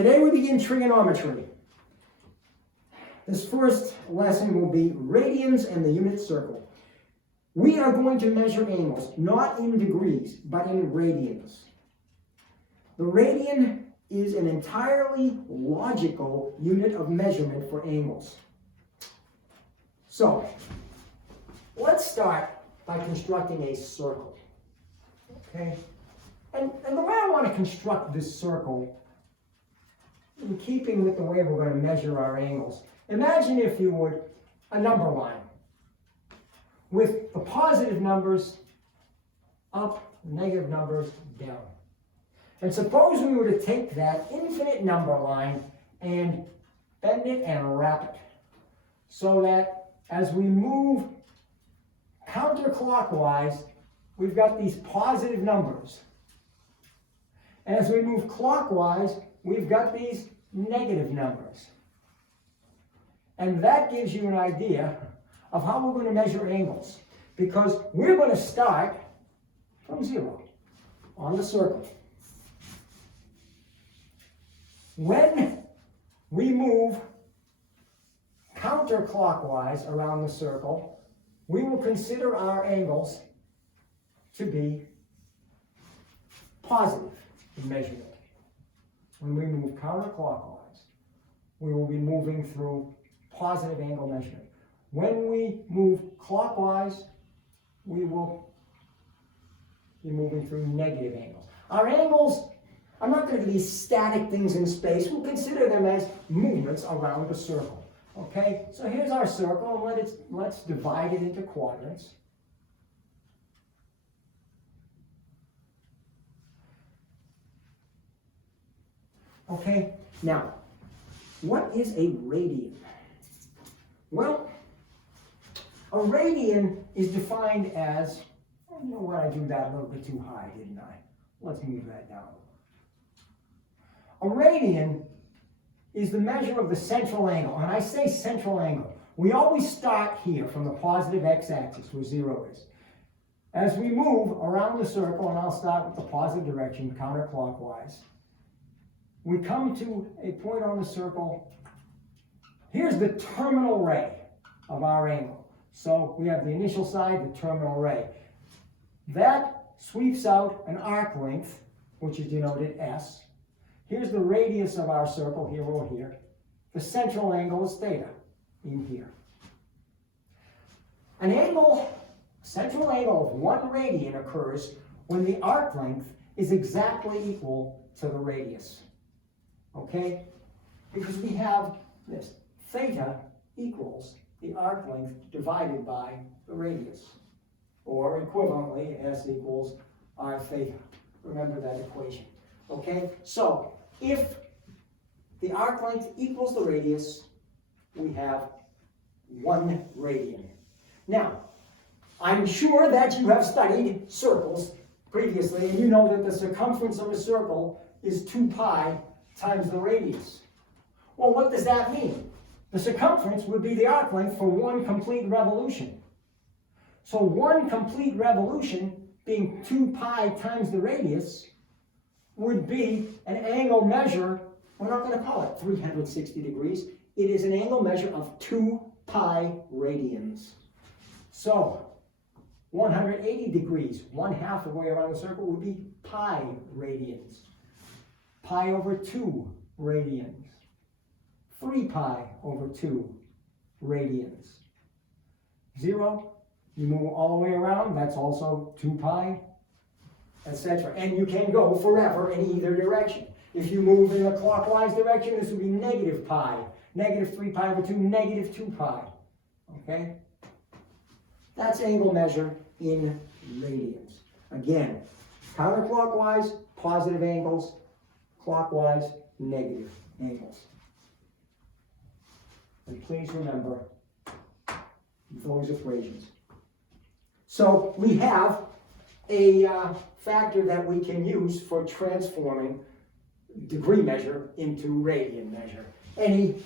Today we begin trigonometry. This first lesson will be radians and the unit circle. We are going to measure angles, not in degrees, but in radians. The radian is an entirely logical unit of measurement for angles. So, let's start by constructing a circle. Okay? And the way I want to construct this circle, in keeping with the way we're going to measure our angles, imagine, if you would, a number line with the positive numbers up, negative numbers down. And suppose we were to take that infinite number line and bend it and wrap it so that as we move counterclockwise, we've got these positive numbers. As we move clockwise, we've got these negative numbers. And that gives you an idea of how we're going to measure angles, because we're going to start from 0 on the circle. When we move counterclockwise around the circle, we will consider our angles to be positive in measurement. When we move counterclockwise, we will be moving through positive angle measurement. When we move clockwise, we will be moving through negative angles. Our angles are not going to be these static things in space. We'll consider them as movements around the circle. Okay, so here's our circle, and let's divide it into quadrants. Okay, now, what is a radian? Well, a radian is defined as, oh, you know what, I drew that a little bit too high, didn't I? Let's move that down. A radian is the measure of the central angle. And I say central angle, we always start here from the positive x-axis where 0 is. As we move around the circle, and I'll start with the positive direction, counterclockwise, we come to a point on the circle. Here's the terminal ray of our angle. So we have the initial side, the terminal ray. That sweeps out an arc length, which is denoted S. Here's the radius of our circle, here or here. The central angle is theta, in here. An angle, central angle of 1 radian occurs when the arc length is exactly equal to the radius. Okay? Because we have this, theta equals the arc length divided by the radius. Or equivalently, S equals R theta. Remember that equation. Okay? So, if the arc length equals the radius, we have 1 radian. Now, I'm sure that you have studied circles previously, and you know that the circumference of a circle is 2 pi times the radius. Well, what does that mean? The circumference would be the arc length for 1 complete revolution. So 1 complete revolution, being 2 pi times the radius, would be an angle measure. We're not going to call it 360 degrees. It is an angle measure of 2 pi radians. So 180 degrees, 1/2 of the way around the circle, would be pi radians. Pi over 2 radians. 3 pi over 2 radians. 0, you move all the way around, that's also 2 pi, etc. And you can go forever in either direction. If you move in a clockwise direction, this would be negative pi, negative 3 pi over 2, negative 2 pi. Okay? That's angle measure in radians. Again, counterclockwise, positive angles, clockwise, negative angles. And please remember those equations. So we have a factor that we can use for transforming degree measure into radian measure. Any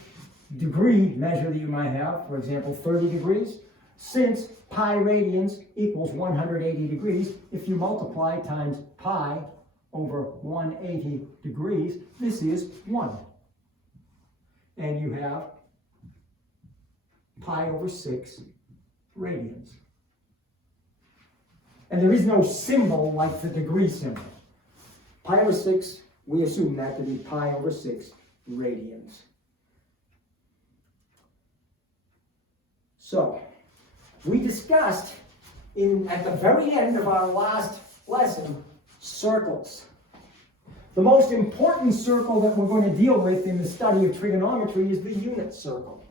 degree measure that you might have, for example, 30 degrees, since pi radians equals 180 degrees, if you multiply times pi over 180 degrees, this is 1. And you have pi over 6 radians. And there is no symbol like the degree symbol. Pi over 6, we assume that to be pi over 6 radians. So, we discussed at the very end of our last lesson, circles. The most important circle that we're going to deal with in the study of trigonometry is the unit circle.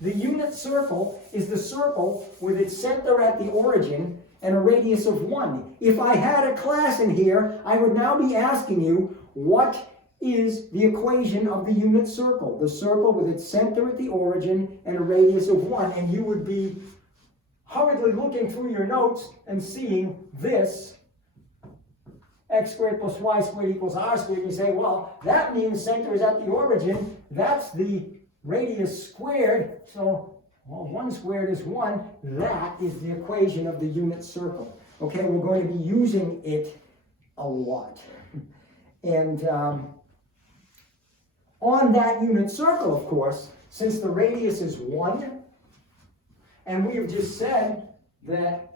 The unit circle is the circle with its center at the origin and a radius of 1. If I had a class in here, I would now be asking you, what is the equation of the unit circle? The circle with its center at the origin and a radius of 1. And you would be hurriedly looking through your notes and seeing this, x squared plus y squared equals r squared. You say, well, that means center is at the origin. That's the radius squared. So, well, 1 squared is 1. That is the equation of the unit circle. Okay, we're going to be using it a lot. And on that unit circle, of course, since the radius is 1, and we have just said that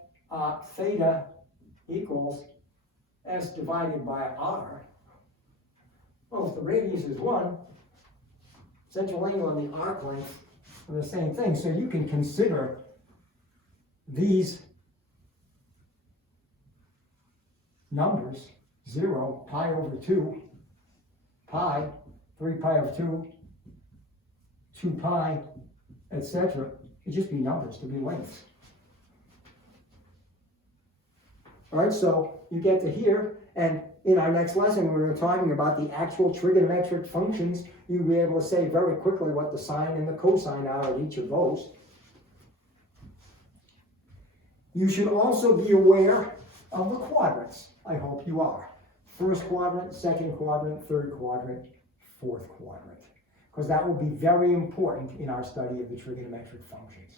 theta equals s divided by r. Well, if the radius is 1, central angle and the arc length are the same thing. So you can consider these numbers, 0, pi over 2, pi, 3 pi over 2, 2 pi, etc. It'd just be numbers, to be lengths. All right, so you get to here, and in our next lesson, when we're talking about the actual trigonometric functions, you'll be able to say very quickly what the sine and the cosine are of each of those. You should also be aware of the quadrants. I hope you are. First quadrant, second quadrant, third quadrant, fourth quadrant. Because that will be very important in our study of the trigonometric functions.